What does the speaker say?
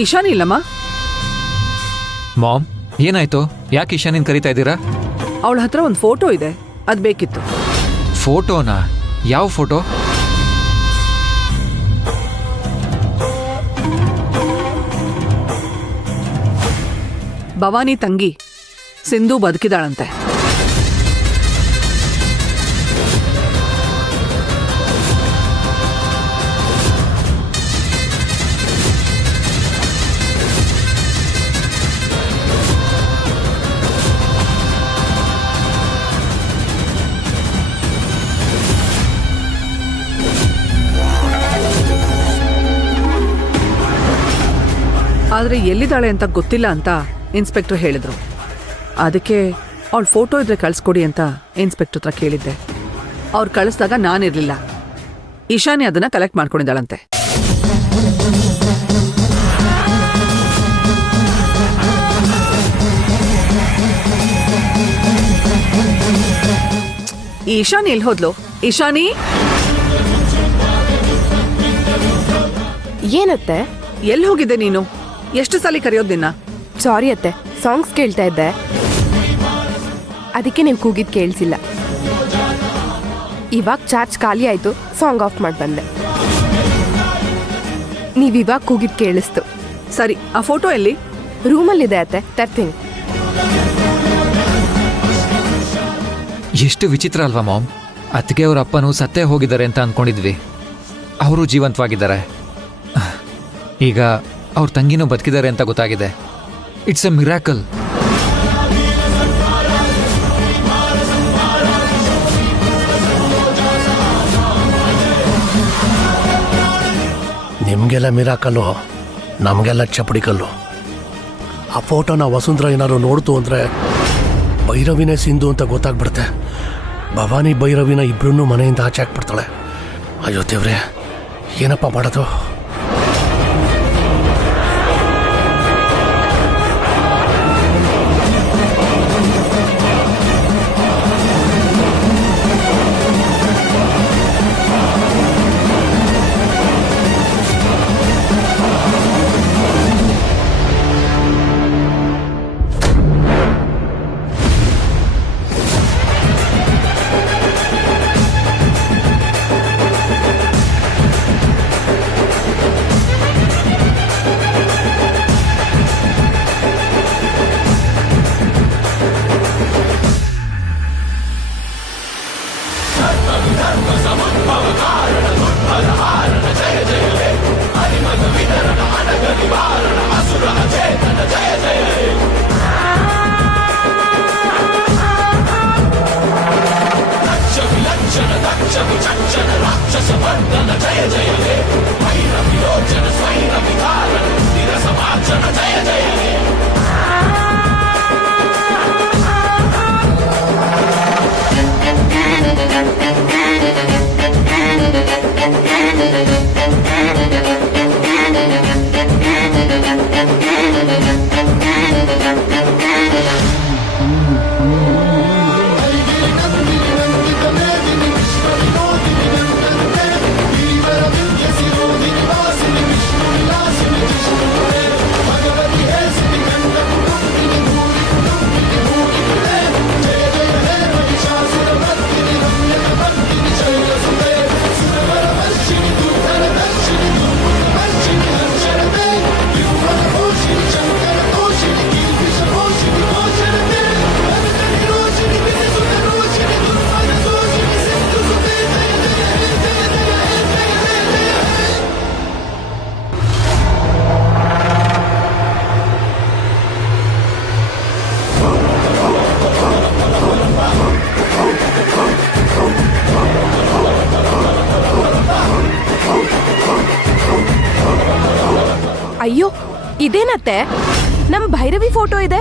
ಈಶಾನಿ ಇಲ್ಲಮ್ಮ. ಮಾಮ್, ಏನಾಯ್ತು? ಯಾಕೆ ಈಶಾನಿನ್ ಕರಿತಾ ಇದ್ದೀರಾ? ಅವಳ ಹತ್ರ ಒಂದು ಫೋಟೋ ಇದೆ, ಅದು ಬೇಕಿತ್ತು. ಫೋಟೋನಾ? ಯಾವ ಫೋಟೋ? ಭವಾನಿ ತಂಗಿ ಸಿಂಧು ಬದುಕಿದಾಳಂತೆ. ಆದರೆ ಎಲ್ಲಿದ್ದಾಳೆ ಅಂತ ಗೊತ್ತಿಲ್ಲ ಅಂತ ಇನ್ಸ್ಪೆಕ್ಟರ್ ಹೇಳಿದ್ರು. ಅದಕ್ಕೆ ಅವಳ ಫೋಟೋ ಇದ್ರೆ ಕಳಿಸ್ಕೊಡಿ ಅಂತ ಇನ್ಸ್ಪೆಕ್ಟರ್ ಹತ್ರ ಕೇಳಿದ್ದೆ. ಅವ್ರು ಕಳಿಸ್ದಾಗ ನಾನಿರಲಿಲ್ಲ. ಈಶಾನಿ ಅದನ್ನ ಕಲೆಕ್ಟ್ ಮಾಡ್ಕೊಂಡಿದ್ದಾಳಂತೆ. ಈಶಾನಿ ಎಲ್ಲಿ ಹೋದ್ಲು? ಈಶಾನಿ ಏನತ್ತೆ? ಎಲ್ಲಿ ಹೋಗಿದ್ದೆ ನೀನು? ಎಷ್ಟು ಸಲ ಕರೆಯೋದು ನಿನ್ನ? ಸಾರಿ ಅತ್ತೆ, ಸಾಂಗ್ಸ್ ಕೇಳ್ತಾ ಇದ್ದೆ, ಅದಕ್ಕೆ ನೀವು ಕೂಗಿದ್ ಕೇಳಿಸಿಲ್ಲ. ಇವಾಗ ಚಾರ್ಜ್ ಖಾಲಿ ಆಯ್ತು, ಸಾಂಗ್ ಆಫ್ ಮಾಡಿ ಬಂದೆ. ನೀವಿವಾಗ ಕೂಗಿದ್ ಕೇಳಿಸ್ತು. ಸರಿ, ಆ ಫೋಟೋ ಎಲ್ಲಿ? ರೂಮಲ್ಲಿದೆ ಅತ್ತೆ, ತರ್ತೀನಿ. ಎಷ್ಟು ವಿಚಿತ್ರ ಅಲ್ವಾ ಮಾಮ್? ಅತ್ತಿಗೆ ಅವ್ರ ಅಪ್ಪನೂ ಸತ್ತೇ ಹೋಗಿದ್ದಾರೆ ಅಂತ ಅಂದ್ಕೊಂಡಿದ್ವಿ. ಅವರು ಜೀವಂತವಾಗಿದ್ದಾರೆ. ಈಗ ಅವ್ರ ತಂಗಿನೂ ಬದುಕಿದ್ದಾರೆ ಅಂತ ಗೊತ್ತಾಗಿದೆ. It's a miracle. ನಿಮಗೆಲ್ಲ ಮಿರಾಕಲ್ಲು, ನಮಗೆಲ್ಲ ಚಪಡಿ ಕಲ್ಲು. ಆ ಫೋಟೋನ ವಸುಂಧರಾ ಏನಾದ್ರು ನೋಡ್ತು ಅಂದರೆ ಭೈರವಿನೇ ಸಿಂಧು ಅಂತ ಗೊತ್ತಾಗ್ಬಿಡುತ್ತೆ. ಭವಾನಿ ಭೈರವಿನ ಇಬ್ಬರನ್ನೂ ಮನೆಯಿಂದ ಆಚೆ ಹಾಕ್ಬಿಡ್ತಾಳೆ. ಅಯ್ಯೋ ದೇವ್ರೆ, ಏನಪ್ಪ ಮಾಡೋದು? ಅಯ್ಯೋ, ಇದೇನತ್ತೆ? ನಮ್ ಭೈರವಿ ಫೋಟೋ ಇದೆ.